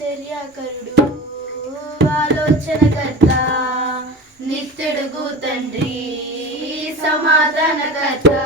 ఆశ్చర్యకరుడు ఆలోచనకర్త నిత్యడుగు తండ్రి సమాధానకర్త.